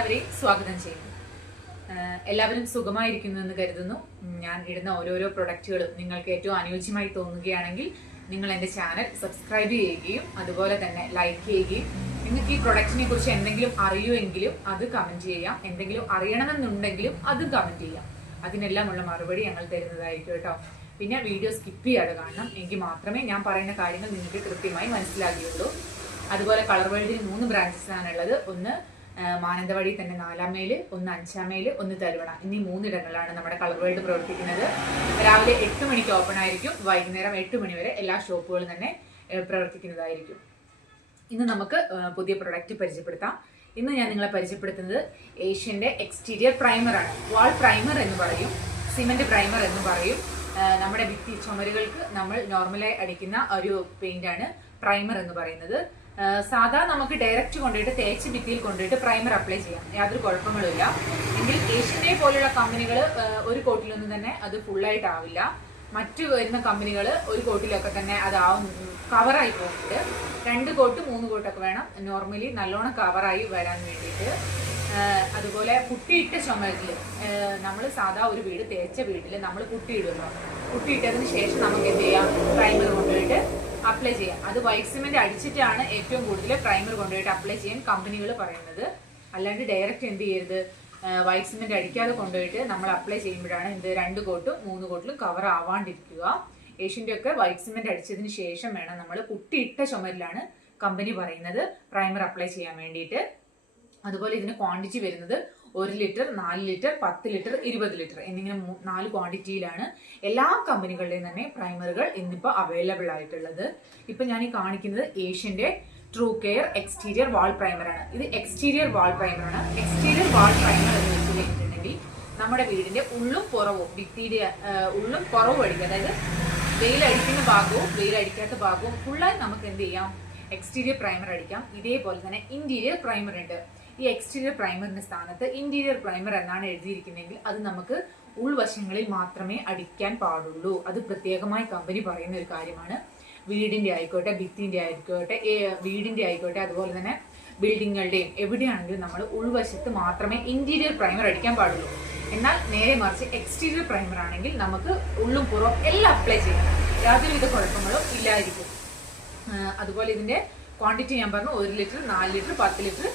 എല്ലാവരെയും സ്വാഗതം ചെയ്യുന്നു. എല്ലാവരും സുഖമായിരിക്കുന്നു എന്ന് കരുതുന്നു. ഞാൻ ഇടുന്ന ഓരോരോ പ്രൊഡക്റ്റുകളും നിങ്ങൾക്ക് ഏറ്റവും അനുയോജ്യമായി തോന്നുകയാണെങ്കിൽ നിങ്ങൾ എൻ്റെ ചാനൽ സബ്സ്ക്രൈബ് ചെയ്യുകയും അതുപോലെ തന്നെ ലൈക്ക് ചെയ്യുകയും നിങ്ങൾക്ക് ഈ പ്രൊഡക്റ്റിനെ കുറിച്ച് എന്തെങ്കിലും അറിയുമെങ്കിലും അത് കമൻറ്റ് ചെയ്യാം. എന്തെങ്കിലും അറിയണമെന്നുണ്ടെങ്കിലും അത് കമൻറ്റ് ചെയ്യാം. അതിനെല്ലാമുള്ള മറുപടി ഞങ്ങൾ തരുന്നതായിരിക്കും കേട്ടോ. പിന്നെ വീഡിയോ സ്കിപ്പ് ചെയ്യാതെ കാണണം. എങ്കിൽ മാത്രമേ ഞാൻ പറയുന്ന കാര്യങ്ങൾ നിങ്ങൾക്ക് കൃത്യമായി മനസ്സിലാകുകയുള്ളൂ. അതുപോലെ കളർ വേൾഡിന് 3 ബ്രാഞ്ചസ് ആണുള്ളത്. ഒന്ന് മാനന്തവാടി തന്നെ 4-ാം മൈൽ, ഒന്ന് 5-ാം മൈൽ, ഒന്ന് തരുവണ. എന്നീ 3 ഇടങ്ങളിലാണ് നമ്മുടെ കളർ വേൾഡ് പ്രവർത്തിക്കുന്നത്. രാവിലെ 8 മണിക്ക് ഓപ്പൺ ആയിരിക്കും. വൈകുന്നേരം 8 മണി വരെ എല്ലാ ഷോപ്പുകളും തന്നെ പ്രവർത്തിക്കുന്നതായിരിക്കും. ഇന്ന് നമുക്ക് പുതിയ പ്രൊഡക്റ്റ് പരിചയപ്പെടുത്താം. ഇന്ന് ഞാൻ നിങ്ങളെ പരിചയപ്പെടുത്തുന്നത് ഏഷ്യന്റെ എക്സ്റ്റീരിയർ പ്രൈമറാണ്. വാൾ പ്രൈമർ എന്ന് പറയും, സിമെന്റ് പ്രൈമർ എന്ന് പറയും. നമ്മുടെ ഭിത്തി ചുമരുകൾക്ക് നമ്മൾ നോർമലായി അടിക്കുന്ന ഒരു പെയിന്റാണ് പ്രൈമർ എന്ന് പറയുന്നത്. സാധാ നമുക്ക് ഡയറക്റ്റ് കൊണ്ടുപോയിട്ട് തേച്ച് ഭിത്തിയിൽ കൊണ്ടുപോയിട്ട് പ്രൈമർ അപ്ലൈ ചെയ്യാം, യാതൊരു കുഴപ്പങ്ങളുമില്ല. എങ്കിൽ ഏഷ്യനെ പോലുള്ള കമ്പനികൾ ഒരു കോട്ടിലൊന്നും തന്നെ അത് ഫുള്ളായിട്ടാവില്ല. മറ്റു വരുന്ന കമ്പനികൾ ഒരു കോട്ടിലൊക്കെ തന്നെ അതാവും, കവറായി പോകുന്നുണ്ട്. 2 കോട്ട് 3 കോട്ടൊക്കെ വേണം നോർമലി നല്ലോണം കവറായി വരാൻ വേണ്ടിയിട്ട്. അതുപോലെ പുട്ടിയിട്ട ചുമരിൽ നമ്മൾ സാധാ ഒരു വീട് തേച്ച വീട്ടിൽ നമ്മൾ പുട്ടിയിടുന്നു. പുട്ടിയിട്ടതിന് ശേഷം നമുക്ക് എന്ത് ചെയ്യാം, പ്രൈമർ കൊണ്ടുപോയിട്ട് അപ്ലൈ ചെയ്യാം. അത് വൈറ്റ് സിമെന്റ് അടിച്ചിട്ടാണ് ഏറ്റവും കൂടുതൽ പ്രൈമർ കൊണ്ടുപോയിട്ട് അപ്ലൈ ചെയ്യാൻ കമ്പനികൾ പറയുന്നത്. അല്ലാണ്ട് ഡയറക്റ്റ് എന്ത് ചെയ്യരുത്, വൈറ്റ് സിമെന്റ് അടിക്കാതെ കൊണ്ടുപോയിട്ട് നമ്മൾ അപ്ലൈ ചെയ്യുമ്പോഴാണ് എന്ത് 2 കോട്ടും 3 കോട്ടിലും കവർ ആവാണ്ടിരിക്കുക. ഏഷ്യന്റെ ഒക്കെ വൈറ്റ് സിമെന്റ് അടിച്ചതിന് ശേഷം വേണം നമ്മൾ പുട്ടിയിട്ട ചുമരിലാണ് കമ്പനി പറയുന്നത് പ്രൈമർ അപ്ലൈ ചെയ്യാൻ വേണ്ടിയിട്ട്. അതുപോലെ ഇതിന് ക്വാണ്ടിറ്റി വരുന്നത് 1 ലിറ്റർ, 4 ലിറ്റർ, 10 ലിറ്റർ, 20 ലിറ്റർ എന്നിങ്ങനെ 4 ക്വാണ്ടിറ്റിയിലാണ് എല്ലാ കമ്പനികളുടെയും തന്നെ പ്രൈമറുകൾ ഇന്നിപ്പോൾ അവൈലബിൾ ആയിട്ടുള്ളത്. ഇപ്പൊ ഞാൻ ഈ കാണിക്കുന്നത് ഏഷ്യന്റെ ട്രൂ കെയർ എക്സ്റ്റീരിയർ വാൾ പ്രൈമറാണ്. ഇത് എക്സ്റ്റീരിയർ വാൾ പ്രൈമറാണ്. എക്സ്റ്റീരിയർ വാൾ പ്രൈമർ എന്ന് വെച്ച് കഴിഞ്ഞിട്ടുണ്ടെങ്കിൽ നമ്മുടെ വീടിന്റെ ഉള്ളും പുറവും, ഭിത്തിയുടെ ഉള്ളും പുറവും അടിക്കുക. അതായത് വെയിലടിക്കുന്ന ഭാഗവും വെയിലടിക്കാത്ത ഭാഗവും ഫുള്ളായി നമുക്ക് എന്ത് ചെയ്യാം, എക്സ്റ്റീരിയർ പ്രൈമർ അടിക്കാം. ഇതേപോലെ തന്നെ ഇന്റീരിയർ പ്രൈമർ ഉണ്ട്. ഈ എക്സ്റ്റീരിയർ പ്രൈമറിന്റെ സ്ഥാനത്ത് ഇന്റീരിയർ പ്രൈമർ എന്നാണ് എഴുതിയിരിക്കുന്നതെങ്കിൽ അത് നമുക്ക് ഉൾവശങ്ങളിൽ മാത്രമേ അടിക്കാൻ പാടുള്ളൂ. അത് പ്രത്യേകമായി കമ്പനി പറയുന്ന ഒരു കാര്യമാണ്. വീടിന്റെ ആയിക്കോട്ടെ, ഭിത്തിന്റെ ആയിക്കോട്ടെ, വീടിന്റെ ആയിക്കോട്ടെ, അതുപോലെ തന്നെ ബിൽഡിങ്ങുകളുടെയും എവിടെയാണെങ്കിലും നമ്മൾ ഉൾവശത്ത് മാത്രമേ ഇന്റീരിയർ പ്രൈമർ അടിക്കാൻ പാടുള്ളൂ. എന്നാൽ നേരെ മറിച്ച് എക്സ്റ്റീരിയർ പ്രൈമർ ആണെങ്കിൽ നമുക്ക് ഉള്ളും പുറവും എല്ലാം അപ്ലൈ ചെയ്യണം, യാതൊരുവിധ കുഴപ്പങ്ങളും ഇല്ലായിരിക്കും. അതുപോലെ ഇതിന്റെ ക്വാണ്ടിറ്റി ഞാൻ പറഞ്ഞു, 1 ലിറ്റർ, 4 ലിറ്റർ, 10 ലിറ്റർ,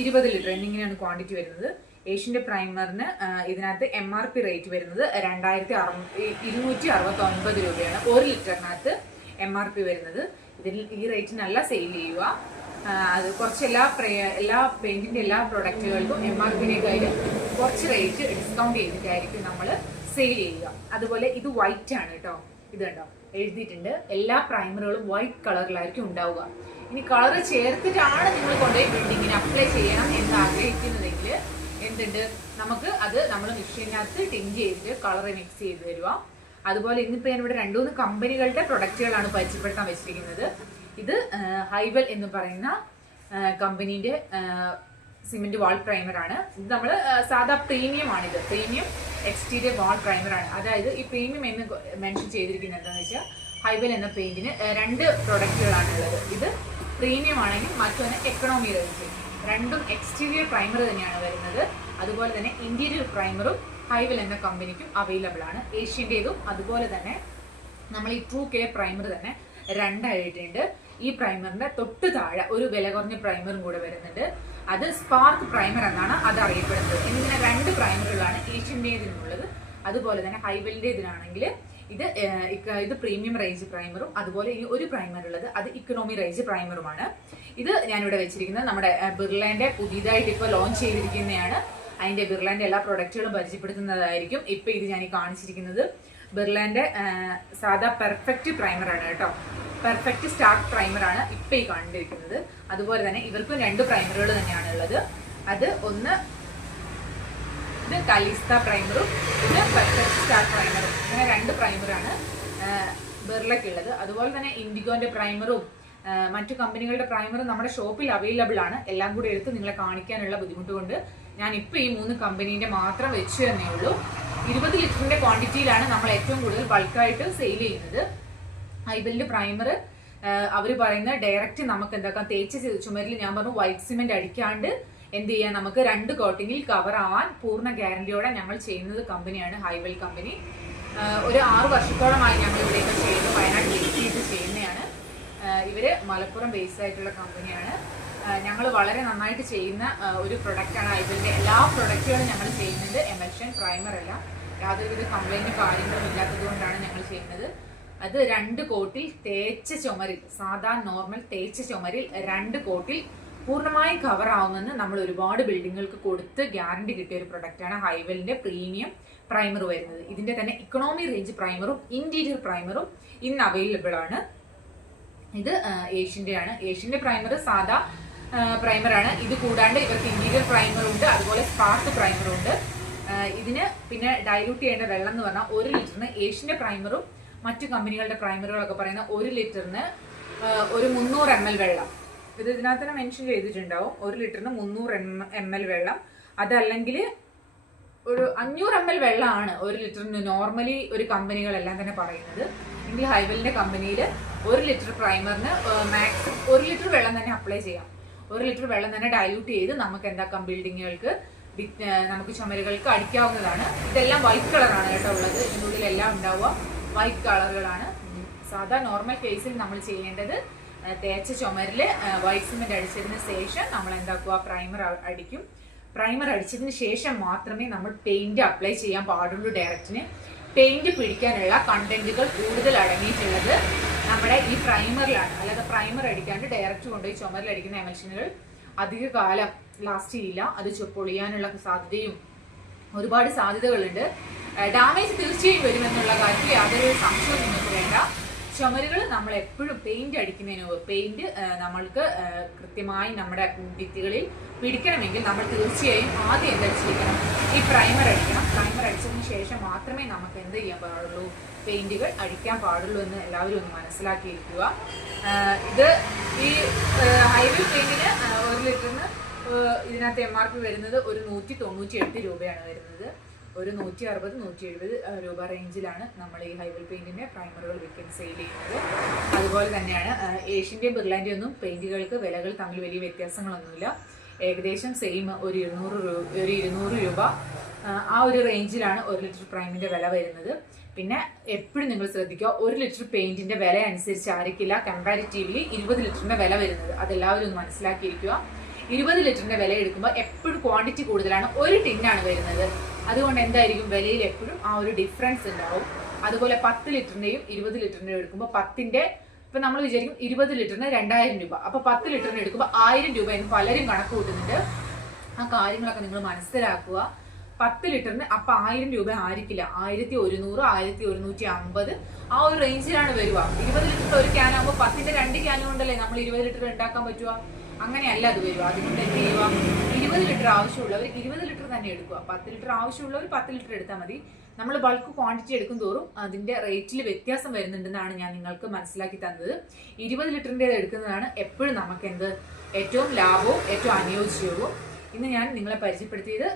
20 ലിറ്റർ എന്നിങ്ങനെയാണ് ക്വാണ്ടിറ്റി വരുന്നത്. ഏഷ്യന്റെ പ്രൈമറിന് ഇതിനകത്ത് MRP റേറ്റ് വരുന്നത് 2269 രൂപയാണ് 1 ലിറ്ററിനകത്ത് MRP വരുന്നത്. ഇതിൽ ഈ റേറ്റിനല്ല സെയിൽ ചെയ്യുക. അത് കുറച്ച് എല്ലാ പെയിന്റിന്റെ എല്ലാ പ്രൊഡക്റ്റുകൾക്കും MRPനേക്കാളും കുറച്ച് റേറ്റ് ഡിസ്കൗണ്ട് ചെയ്തിട്ടായിരിക്കും നമ്മൾ സെയിൽ ചെയ്യുക. അതുപോലെ ഇത് വൈറ്റ് ആണ് കേട്ടോ. ഇത് കണ്ടോ, എഴുതിയിട്ടുണ്ട് എല്ലാ പ്രൈമറുകളും വൈറ്റ് കളറിലായിരിക്കും ഉണ്ടാവുക. ഇനി കളർ ചേർത്തിട്ടാണ് നിങ്ങൾ കൊണ്ടുപോയി ബിൽഡിങ്ങിന് അപ്ലൈ ചെയ്യണം എന്ന് ആഗ്രഹിക്കുന്നതെങ്കിൽ എന്തുണ്ട്, നമുക്ക് അത് നമ്മൾ മെഷീനകത്ത് ടിഞ്ച് ചെയ്തിട്ട് കളർ മിക്സ് ചെയ്ത് തരുക. അതുപോലെ ഇന്നിപ്പോൾ ഞാൻ ഇവിടെ 2-3 കമ്പനികളുടെ പ്രൊഡക്റ്റുകളാണ് പരിചയപ്പെടുത്താൻ വെച്ചിരിക്കുന്നത്. ഇത് ഹൈവെൽ എന്ന് പറയുന്ന കമ്പനീന്റെ സിമെന്റ് വാൾ പ്രൈമർ ആണ്. ഇത് നമ്മൾ സാധാ പ്രീമിയം ആണിത്, പ്രീമിയം എക്സ്റ്റീരിയർ വാൾ പ്രൈമർ ആണ്. അതായത് ഈ പ്രീമിയം എന്ന് മെൻഷൻ ചെയ്തിരിക്കുന്നത് എന്താണെന്ന് വെച്ചാൽ ഹൈവെൽ എന്ന പെയിന്റിന് 2 പ്രൊഡക്റ്റുകളാണ് ഉള്ളത്. ഇത് പ്രീമിയം ആണെങ്കിൽ മറ്റൊന്ന് എക്കണോമി റേഞ്ച്. രണ്ടും എക്സ്റ്റീരിയർ പ്രൈമർ തന്നെയാണ് വരുന്നത്. അതുപോലെ തന്നെ ഇന്റീരിയർ പ്രൈമറും ഹൈവെൽ എന്ന കമ്പനിക്കും അവൈലബിൾ ആണ്. ഏഷ്യന്റേതും അതുപോലെ തന്നെ നമ്മൾ ഈ ട്രൂ കെയർ പ്രൈമർ തന്നെ 2 ആയിട്ടുണ്ട്. ഈ പ്രൈമറിന്റെ തൊട്ട് താഴെ ഒരു വില കുറഞ്ഞ പ്രൈമറും കൂടെ വരുന്നുണ്ട്. അത് സ്പാർക്ക് പ്രൈമർ എന്നാണ് അത് അറിയപ്പെടുന്നത്. എന്നിങ്ങനെ 2 പ്രൈമറുകളാണ് ഏഷ്യന്റേതിനുള്ളത്. അതുപോലെ തന്നെ ഹൈവെലിന്റേതിനാണെങ്കിൽ ഇത് പ്രീമിയം റേഞ്ച് പ്രൈമറും അതുപോലെ ഈ ഒരു പ്രൈമർ ഉള്ളത് അത് ഇക്കണോമി റേഞ്ച് പ്രൈമറുമാണ്. ഇത് ഞാനിവിടെ വെച്ചിരിക്കുന്നത് നമ്മുടെ ബിർളന്റെ പുതിയതായിട്ട് ഇപ്പോൾ ലോഞ്ച് ചെയ്തിരിക്കുന്നതാണ്. അതിന്റെ ബിർളന്റെ എല്ലാ പ്രൊഡക്റ്റുകളും പരിചയപ്പെടുത്തുന്നതായിരിക്കും. ഇപ്പൊ ഇത് ഞാൻ ഈ കാണിച്ചിരിക്കുന്നത് ബിർളന്റെ സാധാ പെർഫെക്റ്റ് പ്രൈമറാണ് കേട്ടോ. പെർഫെക്റ്റ് സ്റ്റാർക്ക് പ്രൈമറാണ് ഇപ്പൊ ഈ കണ്ടിരിക്കുന്നത്. അതുപോലെ തന്നെ ഇവർക്കും 2 പ്രൈമറുകൾ തന്നെയാണ് ഉള്ളത്. അത് ഒന്ന് ഇത് കലിസ്ത പ്രൈമറും ഇത് പെർഫെക്റ്റ് സ്റ്റാർ പ്രൈമറും, ഇങ്ങനെ 2 പ്രൈമറാണ് ബിർളയ്ക്കുള്ളത്. അതുപോലെ തന്നെ ഇൻഡിഗോന്റെ പ്രൈമറും മറ്റു കമ്പനികളുടെ പ്രൈമറും നമ്മുടെ ഷോപ്പിൽ അവൈലബിൾ ആണ്. എല്ലാം കൂടി എടുത്ത് നിങ്ങളെ കാണിക്കാനുള്ള ബുദ്ധിമുട്ട് കൊണ്ട് ഞാൻ ഇപ്പൊ ഈ 3 കമ്പനീന്റെ മാത്രം വെച്ചു തന്നേ ഉള്ളൂ. 20 ലിറ്ററിന്റെ ക്വാണ്ടിറ്റിയിലാണ് നമ്മൾ ഏറ്റവും കൂടുതൽ ബൾക്കായിട്ട് സെയിൽ ചെയ്യുന്നത്. ഹൈബെലിന്റെ പ്രൈമർ അവർ പറയുന്ന ഡയറക്റ്റ് നമുക്ക് എന്താക്കാം തേച്ച് ചുമരിൽ ഞാൻ പറഞ്ഞു വൈറ്റ് സിമെന്റ് അടിക്കാണ്ട് എന്ത് ചെയ്യാം, നമുക്ക് 2 കോട്ടിങ്ങിൽ കവർ ആവാൻ പൂർണ്ണ ഗ്യാരണ്ടിയോടെ ഞങ്ങൾ ചെയ്യുന്നത് കമ്പനിയാണ് ഹൈവെൽ കമ്പനി. ഒരു 6 വർഷത്തോളമായി ഞങ്ങൾ ഇവിടെയൊക്കെ ചെയ്യുന്നു. വയനാട് ബേസ് ചെയ്ത് ചെയ്യുന്നതാണ്. ഇവര് മലപ്പുറം ബേസ്ഡ് ആയിട്ടുള്ള കമ്പനിയാണ്. ഞങ്ങൾ വളരെ നന്നായിട്ട് ചെയ്യുന്ന ഒരു പ്രൊഡക്റ്റാണ് ഹൈവെലിന്റെ എല്ലാ പ്രൊഡക്റ്റുകളും ഞങ്ങൾ ചെയ്യുന്നത്. എമൽഷൻ പ്രൈമർ അല്ല, യാതൊരുവിധ കംപ്ലൈന്റ് കാര്യങ്ങളും ഇല്ലാത്തത് കൊണ്ടാണ് ഞങ്ങൾ ചെയ്യുന്നത്. അത് 2 കോട്ടിൽ തേച്ച ചുമരിൽ, സാധാ നോർമൽ തേച്ച ചുമരിൽ 2 കോട്ടിൽ പൂർണ്ണമായി കവർ ആവുമെന്ന് നമ്മൾ ഒരുപാട് ബിൽഡിങ്ങുകൾക്ക് കൊടുത്ത് ഗ്യാരണ്ടി കിട്ടിയ ഒരു പ്രൊഡക്റ്റാണ് ഹൈവെലിന്റെ പ്രീമിയം പ്രൈമർ വരുന്നത്. ഇതിന്റെ തന്നെ ഇക്കണോമി റേഞ്ച് പ്രൈമറും ഇന്റീരിയർ പ്രൈമറും ഇന്ന് അവൈലബിൾ ആണ്. ഇത് ഏഷ്യന്റെ ആണ്. ഏഷ്യന്റെ പ്രൈമർ സാധാ പ്രൈമറാണ്. ഇത് കൂടാണ്ട് ഇവർക്ക് ഇന്റീരിയർ പ്രൈമർ ഉണ്ട്, അതുപോലെ സ്പാർക്ക് പ്രൈമറും ഉണ്ട്. ഇതിന് പിന്നെ ഡൈലൂട്ട് ചെയ്യേണ്ട വെള്ളം എന്ന് പറഞ്ഞാൽ 1 ലിറ്ററിന് ഏഷ്യന്റെ പ്രൈമറും മറ്റു കമ്പനികളുടെ പ്രൈമറുകളൊക്കെ പറയുന്ന 1 ലിറ്ററിന് ഒരു 300 ml വെള്ളം. ഇത് ഇതിനകത്ത് തന്നെ മെൻഷൻ ചെയ്തിട്ടുണ്ടാവും. 1 ലിറ്ററിന് 300 ml വെള്ളം. അതല്ലെങ്കിൽ ഒരു 500 ml വെള്ളമാണ് 1 ലിറ്ററിന് നോർമലി ഒരു കമ്പനികളെല്ലാം തന്നെ പറയുന്നത്. എങ്കിൽ ഹൈവെലിന്റെ കമ്പനിയിൽ 1 ലിറ്റർ പ്രൈമറിന് മാക്സിമം 1 ലിറ്റർ വെള്ളം തന്നെ അപ്ലൈ ചെയ്യാം. 1 ലിറ്റർ വെള്ളം തന്നെ ഡൈലൂട്ട് ചെയ്ത് നമുക്ക് എന്താക്കാം, ബിൽഡിങ്ങുകൾക്ക് നമുക്ക് ചുമരുകൾക്ക് അടിക്കാവുന്നതാണ്. ഇതെല്ലാം വൈറ്റ് കളറാണ് കേട്ടോ ഉള്ളത്. ഇതിനുള്ളിൽ എല്ലാം ഉണ്ടാവുക വൈറ്റ് കളറുകളാണ്. സാധാ നോർമൽ കേസിൽ നമ്മൾ ചെയ്യേണ്ടത് തേച്ച ചുമരിൽ വൈറ്റ് സിമെന്റ് അടിച്ചതിന് ശേഷം നമ്മൾ എന്താക്കുക, പ്രൈമർ അടിക്കും. പ്രൈമർ അടിച്ചതിന് ശേഷം മാത്രമേ നമ്മൾ പെയിന്റ് അപ്ലൈ ചെയ്യാൻ പാടുള്ളൂ. ഡയറക്റ്റിന് പെയിന്റ് പിടിക്കാനുള്ള കണ്ടന്റുകൾ കൂടുതൽ അടങ്ങിയിട്ടുള്ളത് നമ്മുടെ ഈ പ്രൈമറിലാണ്. അല്ലാതെ പ്രൈമർ അടിക്കാണ്ട് ഡയറക്റ്റ് കൊണ്ടുപോയി ചുമരിൽ അടിക്കുന്ന എമൽഷനുകൾ അധിക കാലം ലാസ്റ്റ് ചെയ്യില്ല. അത് പൊളിയാനുള്ള സാധ്യതയും ഒരുപാട് സാധ്യതകളുണ്ട്. ഡാമേജ് തീർച്ചയായും വരുമെന്നുള്ള കാര്യത്തിൽ യാതൊരു സംശയവും നിങ്ങൾക്ക് വേണ്ട. ചുമരുകൾ നമ്മൾ എപ്പോഴും പെയിന്റ് അടിക്കുന്നതിന് മുമ്പ് പെയിന്റ് നമ്മൾക്ക് കൃത്യമായി നമ്മുടെ ഭിത്തികളിൽ പിടിക്കണമെങ്കിൽ നമ്മൾ തീർച്ചയായും ആദ്യം എന്താ ചെയ്യണം, ഈ പ്രൈമർ അടിക്കണം. പ്രൈമർ അടിച്ചതിന് ശേഷം മാത്രമേ നമുക്ക് എന്ത് ചെയ്യാൻ പാടുള്ളൂ, പെയിന്റുകൾ അടിക്കാൻ പാടുള്ളൂ എന്ന് എല്ലാവരും ഒന്ന് മനസ്സിലാക്കിയിരിക്കുക. ഇത് ഈ ഹൈവെൽ പെയിന്റിന് 1 ലിറ്ററിന് ഇതിനകത്ത് MRP വരുന്നത് ഒരു 198 രൂപയാണ് വരുന്നത്. ഒരു 160-170 രൂപ റേഞ്ചിലാണ് നമ്മൾ ഈ ഹൈവെൽ പെയിന്റിന്റെ പ്രൈമറുകൾ വിൽക്കുന്ന സെയിൽ ചെയ്യുന്നത്. അതുപോലെ തന്നെയാണ് ഏഷ്യന്റെയും ബിർലാന്റെയും ഒന്നും പെയിന്റുകൾക്ക് വിലകൾ തമ്മിൽ വലിയ വ്യത്യാസങ്ങളൊന്നുമില്ല. ഏകദേശം സെയിം ഒരു 200 രൂപ ആ ഒരു റേഞ്ചിലാണ് 1 ലിറ്റർ പ്രൈമിന്റെ വില വരുന്നത്. പിന്നെ എപ്പോഴും നിങ്ങൾ ശ്രദ്ധിക്കുക, 1 ലിറ്റർ പെയിന്റിന്റെ വില അനുസരിച്ചായിരിക്കില്ല കമ്പാരിറ്റീവ്ലി 20 ലിറ്ററിന്റെ വില വരുന്നത്. അതെല്ലാവരും ഒന്ന് മനസ്സിലാക്കിയിരിക്കുക. 20 ലിറ്ററിന്റെ വില എടുക്കുമ്പോൾ എപ്പോഴും ക്വാണ്ടിറ്റി കൂടുതലാണ്, 1 ടിന്നാണ് വരുന്നത്. അതുകൊണ്ട് എന്തായിരിക്കും, വിലയിൽ എപ്പോഴും ആ ഒരു ഡിഫറൻസ് ഉണ്ടാവും. അതുപോലെ 10 ലിറ്ററിന്റെയും 20 ലിറ്ററിന്റെയും എടുക്കുമ്പോൾ 10ന്റെ ഇപ്പൊ നമ്മൾ വിചാരിക്കും 20 ലിറ്ററിന് 2000 രൂപ, അപ്പൊ 10 ലിറ്ററിന് എടുക്കുമ്പോൾ 1000 രൂപ എന്ന് പലരും കണക്ക് കൂട്ടുന്നുണ്ട്. ആ കാര്യങ്ങളൊക്കെ നിങ്ങൾ മനസ്സിലാക്കുക. 10 ലിറ്ററിന് അപ്പൊ 1000 രൂപ ആയിരിക്കില്ല, 1100, 1150 ആ ഒരു റേഞ്ചിലാണ് വരിക. 20 ലിറ്റർ ഒരു ക്യാൻ ആകുമ്പോൾ 10ന്റെ 2 ക്യാൻ കൊണ്ടല്ലേ നമ്മൾ 20 ലിറ്റർ ഉണ്ടാക്കാൻ പറ്റുക? അങ്ങനെയല്ല അത് വരിക. അതുകൊണ്ട് എന്ത് ചെയ്യുക, 20 ലിറ്റർ ആവശ്യമുള്ളവർ 20 ലിറ്റർ തന്നെ എടുക്കുക. 10 ലിറ്റർ ആവശ്യമുള്ളവർ 10 ലിറ്റർ എടുത്താൽ മതി. നമ്മൾ ബൾക്ക് ക്വാണ്ടിറ്റി എടുക്കും തോറും അതിന്റെ റേറ്റിൽ വ്യത്യാസം വരുന്നുണ്ടെന്നാണ് ഞാൻ നിങ്ങൾക്ക് മനസ്സിലാക്കി തന്നത്. 20 ലിറ്ററിൻ്റെ എടുക്കുന്നതാണ് എപ്പോഴും നമുക്ക് ഏറ്റവും ലാഭവും ഏറ്റവും അനുയോജ്യവും. ഇന്ന് ഞാൻ നിങ്ങളെ പരിചയപ്പെടുത്തിയത്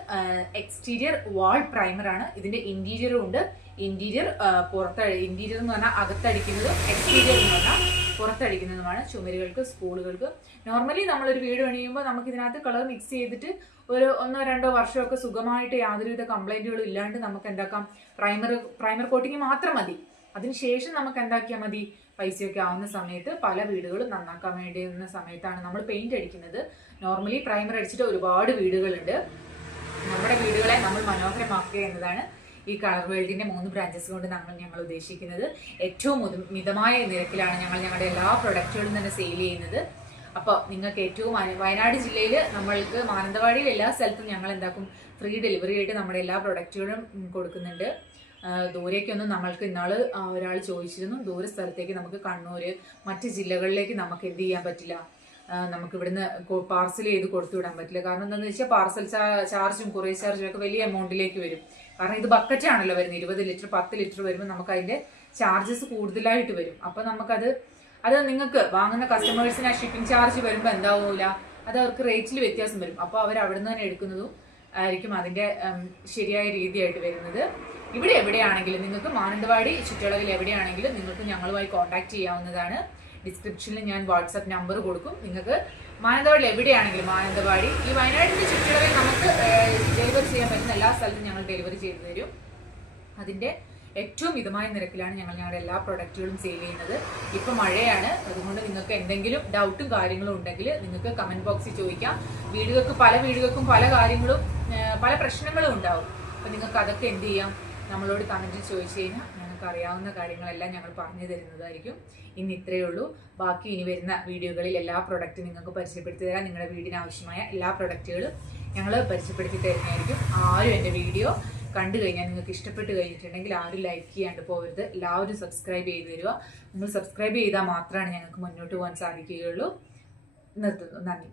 എക്സ്റ്റീരിയർ വാൾ പ്രൈമർ ആണ്. ഇതിന്റെ ഇന്റീരിയറും ഉണ്ട്. ഇന്റീരിയർ ഇന്റീരിയർ എന്ന് പറഞ്ഞാൽ അകത്തടിക്കുന്നതും എക്സ്റ്റീരിയർ എന്ന് പറഞ്ഞാൽ പുറത്തടിക്കുന്നതുമാണ്. ചുമരുകൾക്ക്, സ്കൂളുകൾക്ക്. നോർമലി നമ്മളൊരു വീട് പണിയുമ്പോൾ നമുക്ക് ഇതിനകത്ത് കളർ മിക്സ് ചെയ്തിട്ട് ഒരു 1-2 വർഷമൊക്കെ സുഖമായിട്ട് യാതൊരുവിധ കംപ്ലൈന്റുകളും ഇല്ലാണ്ട് നമുക്ക് എന്താക്കാം, പ്രൈമർ കോട്ടിങ് മാത്രം മതി. അതിനുശേഷം നമുക്ക് എന്താക്കിയാൽ മതി, പൈസയൊക്കെ ആവുന്ന സമയത്ത് പല വീടുകളും നന്നാക്കാൻ വേണ്ടിയിരുന്ന സമയത്താണ് നമ്മൾ പെയിന്റ് അടിക്കുന്നത്. നോർമലി പ്രൈമർ അടിച്ചിട്ട് ഒരുപാട് വീടുകളുണ്ട്. നമ്മുടെ വീടുകളെ നമ്മൾ മനോഹരമാക്കുക എന്നതാണ് ഈ കളർ വേൾഡിന്റെ 3 ബ്രാഞ്ചസ് കൊണ്ട് ഞങ്ങൾ ഉദ്ദേശിക്കുന്നത്. ഏറ്റവും മിതമായ നിരക്കിലാണ് ഞങ്ങൾ ഞങ്ങളുടെ എല്ലാ പ്രൊഡക്റ്റുകളും തന്നെ സെയിൽ ചെയ്യുന്നത്. അപ്പോൾ നിങ്ങൾക്ക് ഏറ്റവും വയനാട് ജില്ലയിൽ നമ്മൾക്ക് മാനന്തവാടിയിൽ എല്ലാ സ്ഥലത്തും ഞങ്ങൾ എന്താക്കും, ഫ്രീ ഡെലിവറി ആയിട്ട് നമ്മുടെ എല്ലാ പ്രൊഡക്റ്റുകളും കൊടുക്കുന്നുണ്ട്. ദൂരേക്കൊന്നും നമ്മൾക്ക് ഇന്നാള് ഒരാൾ ചോദിച്ചിരുന്നു, ദൂര സ്ഥലത്തേക്ക് നമുക്ക് കണ്ണൂര് മറ്റ് ജില്ലകളിലേക്ക് നമുക്ക് എന്ത് ചെയ്യാൻ പറ്റില്ല, നമുക്ക് ഇവിടുന്ന് പാർസൽ ചെയ്ത് കൊടുത്തു വിടാൻ പറ്റില്ല. കാരണം എന്താണെന്ന് വെച്ചാൽ പാർസൽ ചാർജും കൊറിയർ ചാർജും ഒക്കെ വലിയ എമൗണ്ടിലേക്ക് വരും. കാരണം ഇത് ബക്കറ്റ് ആണല്ലോ വരുന്നത്. 20 ലിറ്റർ 10 ലിറ്റർ വരുമ്പോൾ നമുക്ക് അതിന്റെ ചാർജസ് കൂടുതലായിട്ട് വരും. അപ്പൊ നമുക്കത് നിങ്ങൾക്ക് വാങ്ങുന്ന കസ്റ്റമേഴ്സിന് ആ ഷിപ്പിംഗ് ചാർജ് വരുമ്പോൾ എന്താവൂല, അത് അവർക്ക് റേറ്റിൽ വ്യത്യാസം വരും. അപ്പോൾ അവർ അവിടെ നിന്ന് തന്നെ എടുക്കുന്നതും ആയിരിക്കും അതിന്റെ ശരിയായ രീതിയായിട്ട് വരുന്നത്. ഇവിടെ എവിടെയാണെങ്കിലും നിങ്ങൾക്ക് മാനന്തവാടി ചുറ്റളവിൽ എവിടെയാണെങ്കിലും നിങ്ങൾക്ക് ഞങ്ങളുമായി കോൺടാക്ട് ചെയ്യാവുന്നതാണ്. ഡിസ്ക്രിപ്ഷനിൽ ഞാൻ വാട്സാപ്പ് നമ്പർ കൊടുക്കും. നിങ്ങൾക്ക് മാനന്തവാടിയിൽ എവിടെയാണെങ്കിലും മാനന്തവാടി ഈ വയനാടിന്റെ ചുറ്റുകളെ നമുക്ക് ഡെലിവറി ചെയ്യാൻ പറ്റുന്ന എല്ലാ സ്ഥലത്തും ഞങ്ങൾ ഡെലിവറി ചെയ്തു തരും. അതിന്റെ ഏറ്റവും മിതമായ നിരക്കിലാണ് ഞങ്ങളുടെ എല്ലാ പ്രൊഡക്റ്റുകളും സെയിൽ ചെയ്യുന്നത്. ഇപ്പൊ മഴയാണ്, അതുകൊണ്ട് നിങ്ങൾക്ക് എന്തെങ്കിലും ഡൗട്ടും കാര്യങ്ങളും ഉണ്ടെങ്കിൽ നിങ്ങൾക്ക് കമന്റ് ബോക്സിൽ ചോദിക്കാം. പല വീടുകൾക്കും പല കാര്യങ്ങളും പല പ്രശ്നങ്ങളും ഉണ്ടാവും. അപ്പൊ നിങ്ങൾക്ക് അതൊക്കെ എന്ത് ചെയ്യാം, നമ്മളോട് കമന്റിൽ ചോദിച്ചു കഴിഞ്ഞാൽ ഞങ്ങൾക്ക് അറിയാവുന്ന കാര്യങ്ങളെല്ലാം ഞങ്ങൾ പറഞ്ഞു തരുന്നതായിരിക്കും. ഇന്ന് ഇത്രയേ ഉള്ളൂ. ബാക്കി ഇനി വരുന്ന വീഡിയോകളിൽ എല്ലാ പ്രൊഡക്റ്റും നിങ്ങൾക്ക് പരിചയപ്പെടുത്തി തരാം. നിങ്ങളുടെ വീടിന് ആവശ്യമായ എല്ലാ പ്രൊഡക്റ്റുകളും ഞങ്ങൾ പരിചയപ്പെടുത്തി തരുന്നതായിരിക്കും. ആരും എൻ്റെ വീഡിയോ കണ്ടു കഴിഞ്ഞാൽ നിങ്ങൾക്ക് ഇഷ്ടപ്പെട്ട് കഴിഞ്ഞിട്ടുണ്ടെങ്കിൽ ആരും ലൈക്ക് ചെയ്യാണ്ട് പോകരുത്. എല്ലാവരും സബ്സ്ക്രൈബ് ചെയ്ത് തരിക. നിങ്ങൾ സബ്സ്ക്രൈബ് ചെയ്താൽ മാത്രമാണ് ഞങ്ങൾക്ക് മുന്നോട്ട് പോകാൻ സാധിക്കുകയുള്ളൂ. നിർത്തുന്നു. നന്ദി.